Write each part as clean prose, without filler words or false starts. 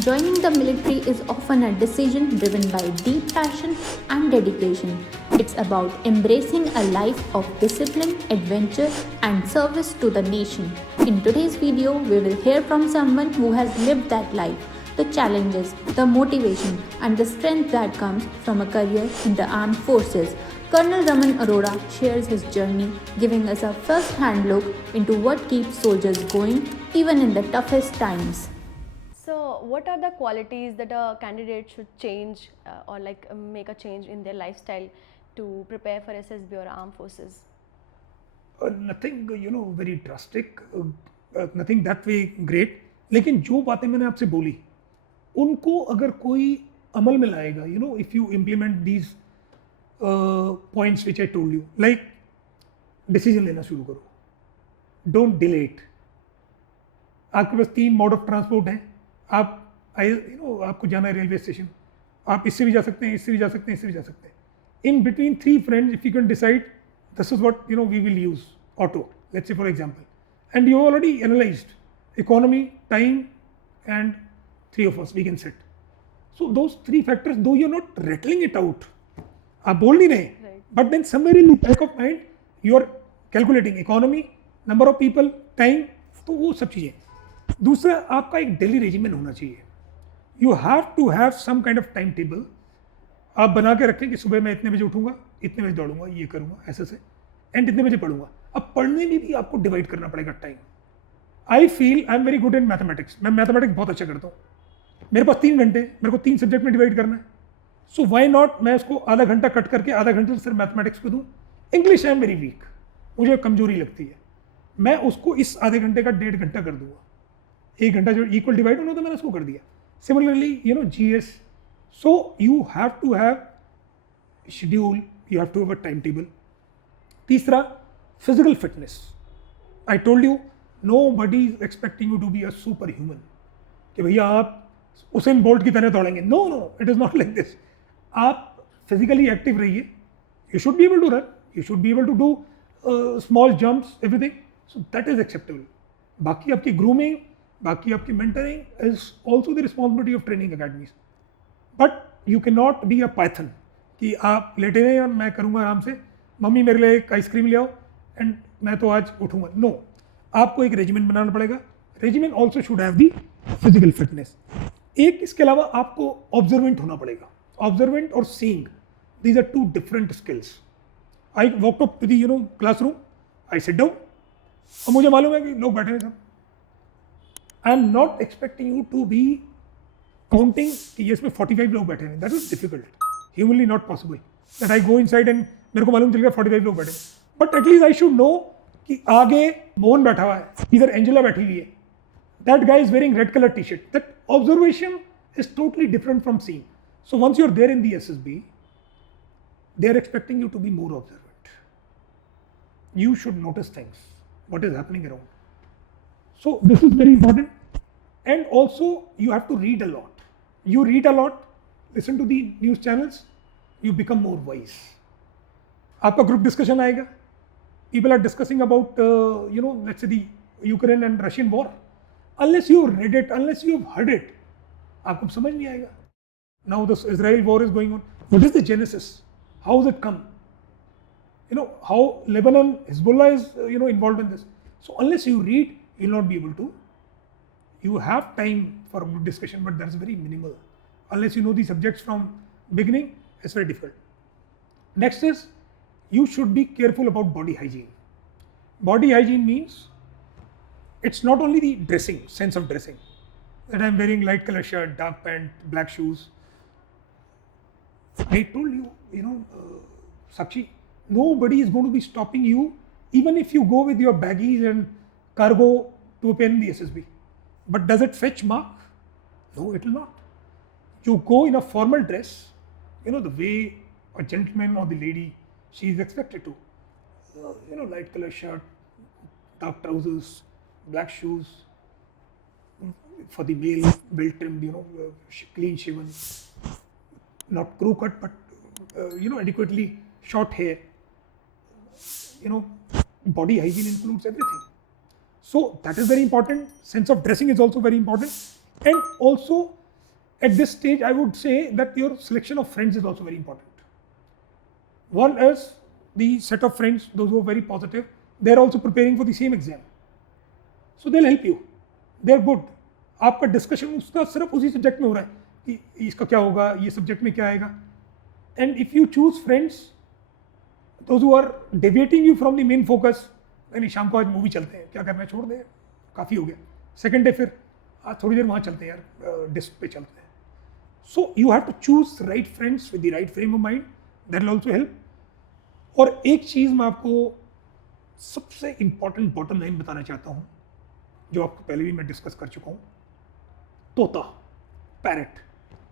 Joining the military is often a decision driven by deep passion and dedication. It's about embracing a life of discipline, adventure, and service to the nation. In today's video, we will hear from someone who has lived that life, the challenges, the motivation, and the strength that comes from a career in the armed forces. Colonel Raman Arora shares his journey, giving us a first-hand look into what keeps soldiers going even in the toughest times. So, what are the qualities that a candidate should change or make a change in their lifestyle to prepare for SSB or armed forces? Nothing very drastic, nothing that way great. लेकिन जो बातें मैंने आपसे बोली उनको अगर कोई अमल में लाएगा, if you implement these points which I told you, like decision लेना शुरू करो, don't delay it. आपके पास 3 मोड ऑफ ट्रांसपोर्ट हैं. आपको जाना है रेलवे स्टेशन, आप इससे भी जा सकते हैं, इससे भी जा सकते हैं, इससे भी जा सकते हैं. In between 3 friends if you can decide this is what we will use auto, let's say for example, and you already analyzed economy, time, and 3 of us we can sit. So those 3 factors, though you're not rattling it out, आप बोल नहीं रहे, but then somewhere in the back of mind you are calculating economy, number of people, time, तो वो सब चीज़ें. दूसरा आपका एक डेली रेजिमेंट होना चाहिए. You have to have some kind of time table. आप बना के रखें कि सुबह मैं इतने बजे उठूंगा, इतने बजे दौड़ूंगा, ये करूंगा ऐसे से, एंड इतने बजे पढ़ूंगा. अब पढ़ने में भी आपको डिवाइड करना पड़ेगा time. I feel I am very good in mathematics. मैं मैथमेटिक्स बहुत अच्छा करता हूँ. मेरे पास 3 घंटे, मेरे को 3 सब्जेक्ट में डिवाइड करना है. सो वाई नॉट मैं उसको आधा घंटा कट करके आधा घंटे सिर्फ मैथमेटिक्स को दूँ. English I am very weak, मुझे कमजोरी लगती है. मैं उसको इस आधे घंटे का 1.5 घंटा कर दूंगा. 1 घंटा जो इक्वल डिवाइड होना था मैंने उसको कर दिया. Similarly GS. So you have to have schedule, you have to have a time table. तीसरा, physical fitness. I told you nobody is expecting you to be a super human, कि भैया आप उसेन बोल्ट की तरह दौड़ेंगे. No no, it is not like this. आप physically active रहिए. You should be able to run, you should be able to do small jumps, everything. So that is acceptable. बाकी आपकी ग्रूमिंग, बाकी आपकी mentoring is also the responsibility of training academies. But you can not be a Python कि आप लेटे रहें और मैं करूँगा आराम से, मम्मी मेरे लिए एक आइसक्रीम ले आओ एंड मैं तो आज उठूँगा. नो, आपको एक रेजिमेंट बनाना पड़ेगा. Regiment also should have the physical fitness. एक इसके अलावा आपको ऑब्जर्वेंट होना पड़ेगा. ऑब्जर्वेंट और seeing, these are 2 different skills. I walk up to the classroom, I sit down, और मुझे मालूम है कि लोग बैठे हैं सब. I am not expecting you to be counting कि इसमें 45 लोग बैठे हैं. That is difficult, humanly not possible that I go inside and मेरे को मालूम चल गया 45 लोग बैठे हैं. But at least I should know कि आगे मोहन बैठा हुआ है, इधर एंजेला बैठी हुई है, that guy is wearing red colour T shirt. That observation is totally different from seeing. So once you are there in the SSB, they are expecting you to be more observant. You should notice things, what is happening around. So this is very important. And also you have to read a lot. You read a lot, listen to the news channels, you become more wise. आपका group discussion आएगा, people are discussing about let's say the Ukraine and Russian war. Unless you read it, unless you've heard it, आपको समझ नहीं आएगा. Now this Israel war is going on. What is the genesis? How has it come? How Lebanon, Hezbollah is involved in this. So unless you read, you will not be able to. You have time for a good discussion, but that is very minimal. Unless you know the subjects from beginning, it's very difficult. Next is, you should be careful about body hygiene. Body hygiene means it's not only the dressing, sense of dressing, that I'm wearing light color shirt, dark pant, black shoes. I told you, Sakshi, nobody is going to be stopping you, even if you go with your baggies and cargo to appear in the SSB. But does it fetch mark? No, it will not. You go in a formal dress, the way a gentleman or the lady, she is expected to. Light color shirt, dark trousers, black shoes. For the male, well trimmed, clean shaven. Not crew cut, but adequately short hair. Body hygiene includes everything. So that is very important. Sense of dressing is also very important. And also at this stage, I would say that your selection of friends is also very important. One is the set of friends, those who are very positive, they're also preparing for the same exam. So they'll help you. They're good. आपका discussion उसका सिर्फ उसी subject में हो रहा है कि इसका क्या होगा, ये सब्जेक्ट में क्या आएगा. And if you choose friends, those who are deviating you from the main focus, नहीं शाम को आज मूवी चलते हैं, क्या करना है छोड़ दे, काफ़ी हो गया. सेकेंड डे फिर आज थोड़ी देर वहाँ चलते हैं यार, डिस्क पे चलते हैं. So you have to choose right friends with the right frame of mind. That will also help. और एक चीज़ मैं आपको सबसे इम्पॉर्टेंट बॉटम लाइन बताना चाहता हूँ, जो आपको पहले भी मैं डिस्कस कर चुका हूँ. तोता, पैरट,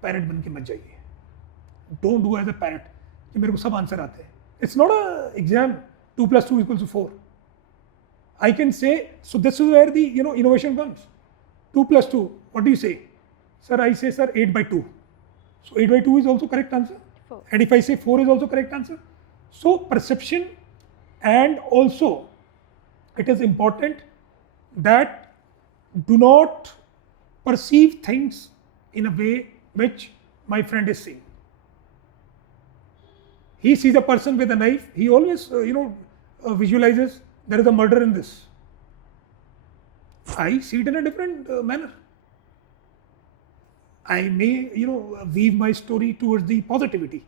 पैरट बन के मत जाइए. Don't do as a parrot कि मेरे को सब आंसर आते हैं. It's not a exam 2 + 2 = 4. I can say, so this is where the innovation comes. 2 + 2, what do you say? Sir, I say, sir, 8/2. So 8/2 is also correct answer. 4. And if I say 4 is also correct answer. So perception, and also it is important that do not perceive things in a way which my friend is seeing. He sees a person with a knife. He always, visualizes there is a murder in this. I see it in a different manner. I may, weave my story towards the positivity.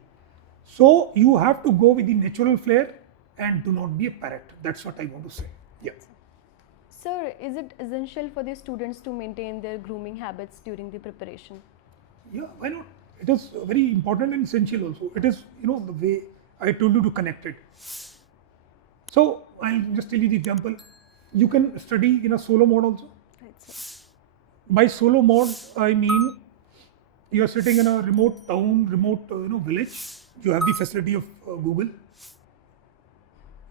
So you have to go with the natural flair and do not be a parrot. That's what I want to say. Yeah. Sir, is it essential for the students to maintain their grooming habits during the preparation? Yeah, why not? It is very important and essential also. It is, the way I told you to connect it. So I'll just tell you the example. You can study in a solo mode also. Right, sir. By solo mode, I mean you are sitting in a remote town, remote village. You have the facility of Google.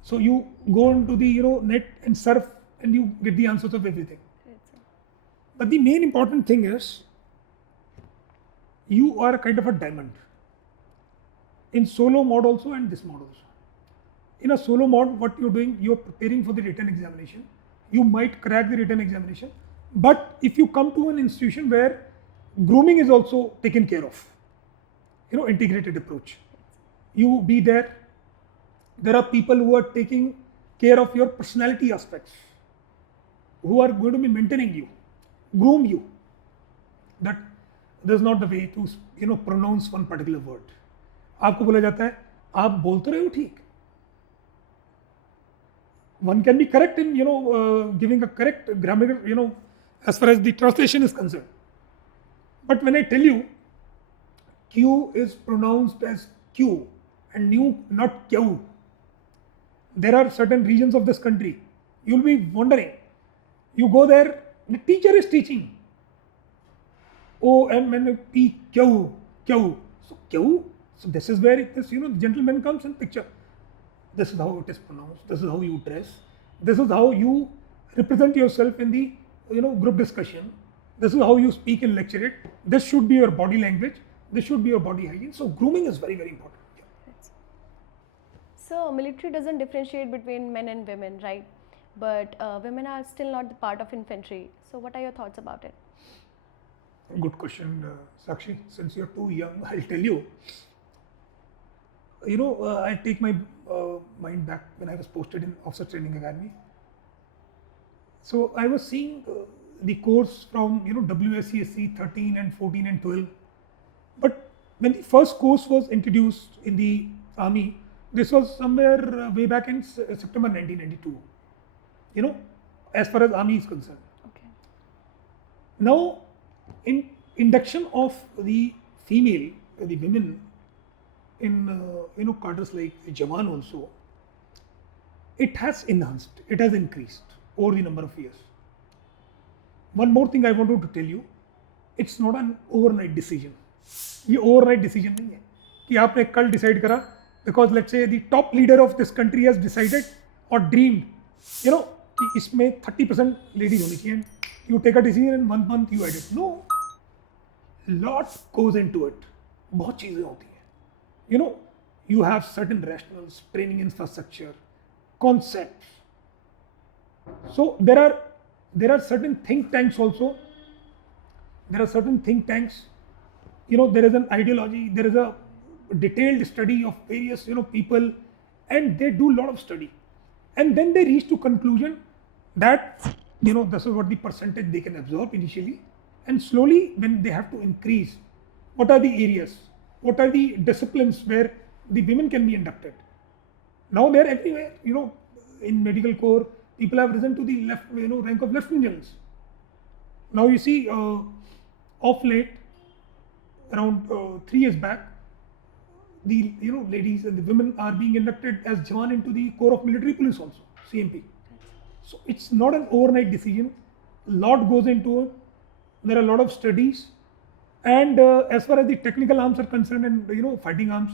So you go into the net and surf, and you get the answers of everything. Right, sir. But the main important thing is you are a kind of a diamond. In solo mode also and this mode also. In a solo mode, what you're doing, you're preparing for the written examination. You might crack the written examination. But if you come to an institution where grooming is also taken care of, integrated approach, you be there. There are people who are taking care of your personality aspects, who are going to be maintaining you, groom you. That is not the way to pronounce one particular word. आपको बोला जाता है आप बोलते रहे हो ठीक. One can be correct in giving a correct grammar as far as the translation is concerned. But when I tell you Q is pronounced as Q and new not Q, there are certain regions of this country. You will be wondering. You go there, the teacher is teaching. OMNPQ, Q. So Q. So this is where this the gentleman comes in picture. This is how it is pronounced. This is how you dress. This is how you represent yourself in the group discussion. This is how you speak in lecturate. This should be your body language. This should be your body hygiene. So grooming is very, very important. Yeah. So military doesn't differentiate between men and women, right? But women are still not the part of infantry. So what are your thoughts about it? Good question, Sakshi. Since you're too young, I'll tell you. I take my mind back when I was posted in Officer Training Academy. So I was seeing the course from WSCSC 13 and 14 and 12. But when the first course was introduced in the army, this was somewhere way back in September 1992. As far as army is concerned. Okay. Now, in induction of the female, the women in cadres like Jawan also, it has enhanced, it has increased over the number of years. One more thing I wanted to tell you, it's not an overnight decision. ये overnight decision नहीं है कि आपने कल decide करा, because let's say the top leader of this country has decided or dreamed, कि इसमें 30% ladies होनी चाहिए. You take a decision in 1 month, you edit. No, lot goes into it. बहुत चीजें होती हैं. You have certain rationals, training infrastructure, concepts. So there are certain think tanks also. There are certain think tanks there is an ideology, there is a detailed study of various, people, and they do a lot of study. And then they reach to conclusion that, this is what the percentage they can absorb initially. And slowly, when they have to increase, what are the areas? What are the disciplines where the women can be inducted? Now they're everywhere, in medical corps, people have risen to the left, rank of lieutenant generals. Now you see, of late, around 3 years back, the ladies and the women are being inducted as Jawan into the Corps of Military Police also, CMP. So it's not an overnight decision. A lot goes into it. There are a lot of studies, and as far as the technical arms are concerned, and fighting arms,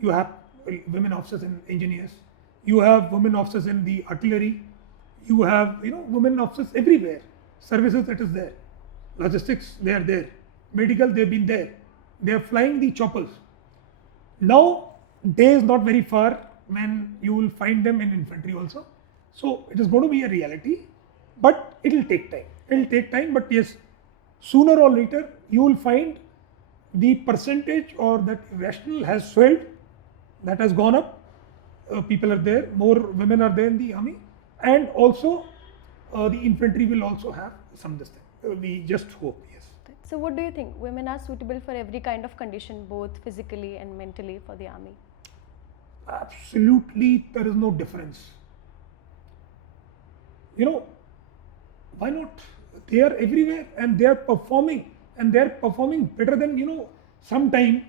you have women officers and engineers. You have women officers in the artillery. You have women officers everywhere. Services, it is there. Logistics, they are there. Medical, they've been there. They are flying the choppers. Now, day is not very far when you will find them in infantry also. So it is going to be a reality, but it will take time. It will take time, but yes, sooner or later you will find the percentage or that rational has swelled, that has gone up. People are there, more women are there in the army, and also the infantry will also have some this thing. We just hope, yes. So what do you think? Women are suitable for every kind of condition, both physically and mentally, for the army? Absolutely, there is no difference. Why not? They are everywhere and they are performing, and they are performing better than, sometime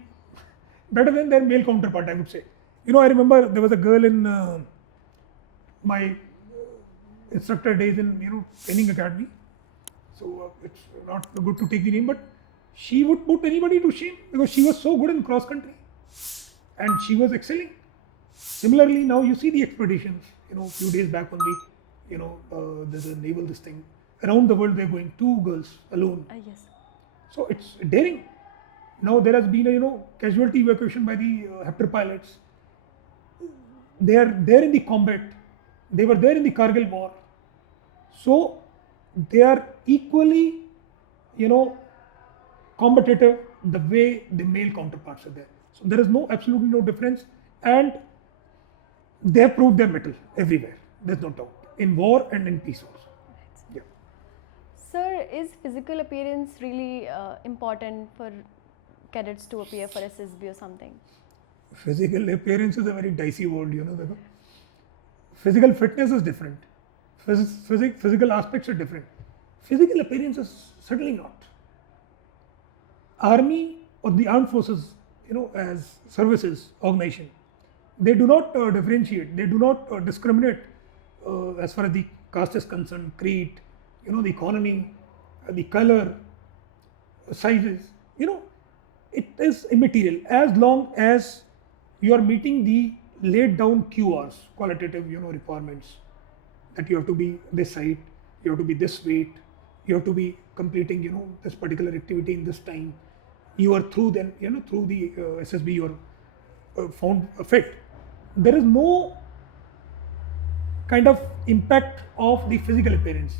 better than their male counterpart, I would say. I remember there was a girl in my instructor days in, training academy. So it's not good to take the name, but she would put anybody to shame because she was so good in cross country and she was excelling. Similarly, now you see the expeditions, a few days back only, there's a naval this thing. Around the world, they're going, 2 girls alone. Yes. So it's daring. Now there has been a, casualty evacuation by the Hector pilots. They are there in the combat. They were there in the Kargil war. So they are equally, competitive the way the male counterparts are there. So there is absolutely no difference, and they have proved their mettle everywhere. There's no doubt, in war and in peace also. Yeah. Sir, is physical appearance really important for cadets to appear for SSB or something? Physical appearance is a very dicey word, Physical fitness is different. Physical aspects are different. Physical appearance is certainly not. Army or the armed forces, as services organization, they do not differentiate. They do not discriminate as far as the caste is concerned, creed, the economy, the color, sizes. It is immaterial as long as you are meeting the laid down QRs, qualitative, requirements, that you have to be this height, you have to be this weight, you have to be completing, this particular activity in this time. You are through then, through the SSB, you are found fit. There is no kind of impact of the physical appearance.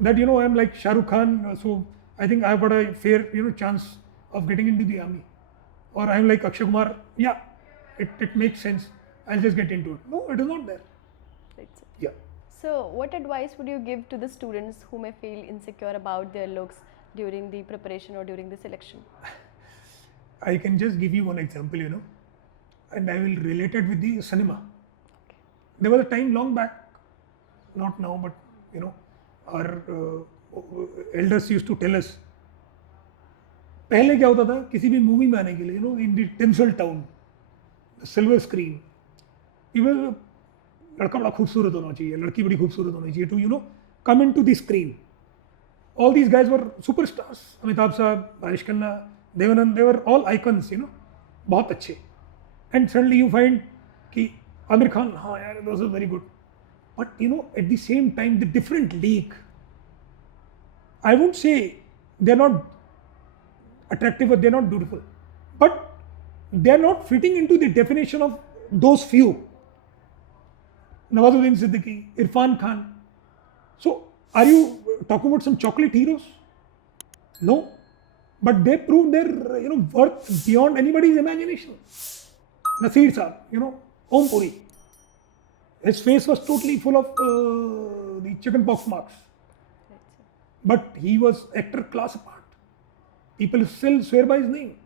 That, I am like Shah Rukh Khan, so I think I have got a fair, chance of getting into the army. Or I am like Akshay Kumar, yeah, it makes sense. I'll just get into it. No, it is not there. Right, sir. Yeah. So what advice would you give to the students who may feel insecure about their looks during the preparation or during the selection? I can just give you one example, and I will relate it with the cinema. Okay. There was a time long back, not now, but our elders used to tell us, पहले क्या होता था किसी भी movie में आने के लिए in the tinsel town silver screen लड़का बड़ा खूबसूरत होना चाहिए, लड़की बड़ी खूबसूरत होनी चाहिए to come in to the screen. All these guys were superstars. Amitabh Sahab, Rajesh Khanna, Devanand, they were all icons, बहुत अच्छे. And suddenly you find कि Amir Khan, हाँ यार, those are very good. But at the same time, the different league. I won't say they're not attractive or they're not beautiful, but they're not fitting into the definition of those few. Nawazuddin Siddiqui, Irfan Khan. So, are you talking about some chocolate heroes? No. but they proved their worth beyond anybody's imagination. Nasir Saab, Om Puri, his face was totally full of the chicken pox marks, but he was actor class apart. People still swear by his name.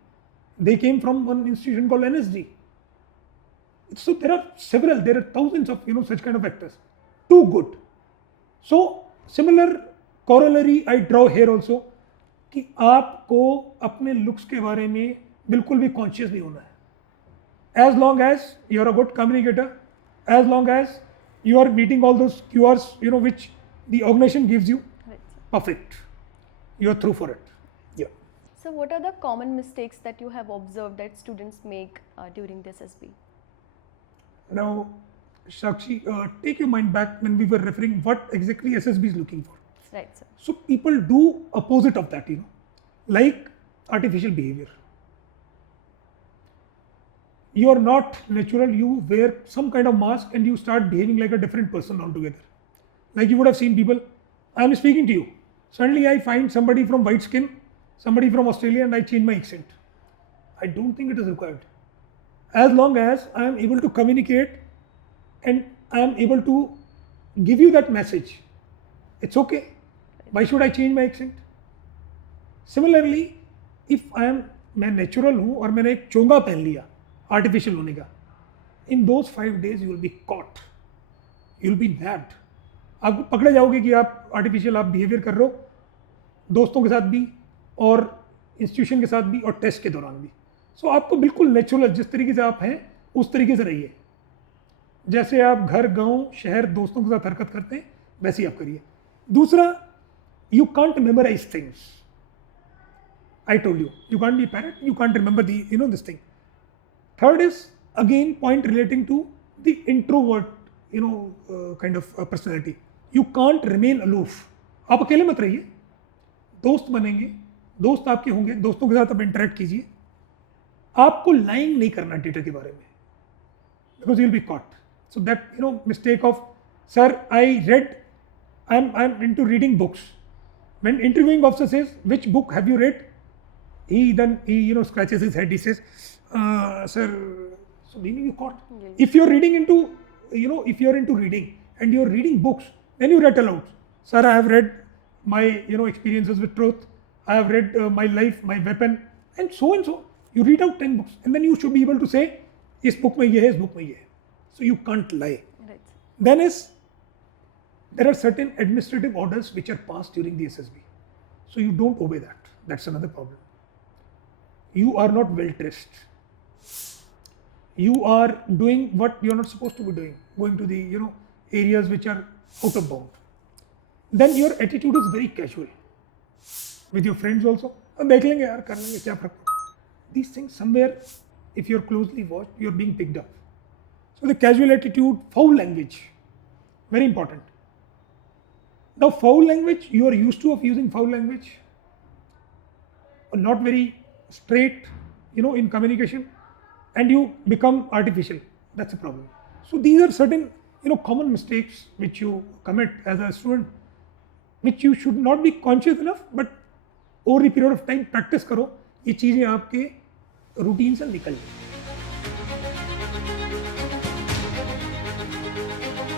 They came from one institution called NSG. So there are thousands of such kind of actors. Too good. So similar corollary I draw here also कि आपको अपने looks के बारे में बिल्कुल भी conscious नहीं होना है. As long as you are a good communicator, as long as you are meeting all those QRs which the organization gives you, perfect. You are through for it. Yeah. So what are the common mistakes that you have observed that students make during this SSB? Now, Shakshi, take your mind back when we were referring what exactly SSB is looking for. Right, sir. So people do opposite of that, like artificial behavior. You are not natural, you wear some kind of mask and you start behaving like a different person altogether. Like you would have seen people, I am speaking to you. Suddenly I find somebody from white skin, somebody from Australia, and I change my accent. I don't think it is required. As long as I am able to communicate and I am able to give you that message, it's okay. Why should I change my accent? Similarly, if मैं natural हूँ और मैंने एक चोंगा पहन लिया artificial होने का, in those 5 days you will be caught, you will be nabbed. आप पकड़े जाओगे कि आप artificial आप behavior कर रहे हो, दोस्तों के साथ भी और institution के साथ भी और test के दौरान भी. So आपको बिल्कुल natural जिस तरीके से आप हैं उस तरीके से रहिए. जैसे आप घर, गांव, शहर, दोस्तों के साथ हरकत करते हैं वैसे ही आप करिए. दूसरा, you can't memorize things. I told you, you can't be a parrot, you can't remember this thing. Third is again point relating to the introvert, kind of personality. You can't remain aloof. आप अकेले मत रहिए, दोस्त बनेंगे, दोस्त आपके होंगे, दोस्तों के साथ आप इंटरेक्ट कीजिए. आपको lying नहीं करना डेटा के बारे में, because you'll be caught. So that mistake of, sir, I'm into reading books. When interviewing officer says, which book have you read? He scratches his head. He says, sir, so meaning you caught. Yes. If you're reading into, if you're into reading and you're reading books, then you read aloud. Sir, I have read my, experiences with truth. I have read my life, my weapon, and so and so. You read out 10 books and then you should be able to say, इस book में ये है, इस book में ये है. So you can't lie. Right. Then there are certain administrative orders which are passed during the SSB. So you don't obey that. That's another problem. You are not well dressed. You are doing what you are not supposed to be doing, going to the areas which are out of bound. Then your attitude is very casual. With your friends also, देख लेंगे यार, कर लेंगे, क्या फर्क पड़ता. These things somewhere, if you're closely watched, you're being picked up. So the casual attitude, foul language, very important. Now foul language, you are used to of using foul language, not very straight, in communication, and you become artificial. That's a problem. So these are certain, common mistakes which you commit as a student, which you should not be conscious enough, but over the period of time practice करो, ये चीजें आपके routine से निकल जाए.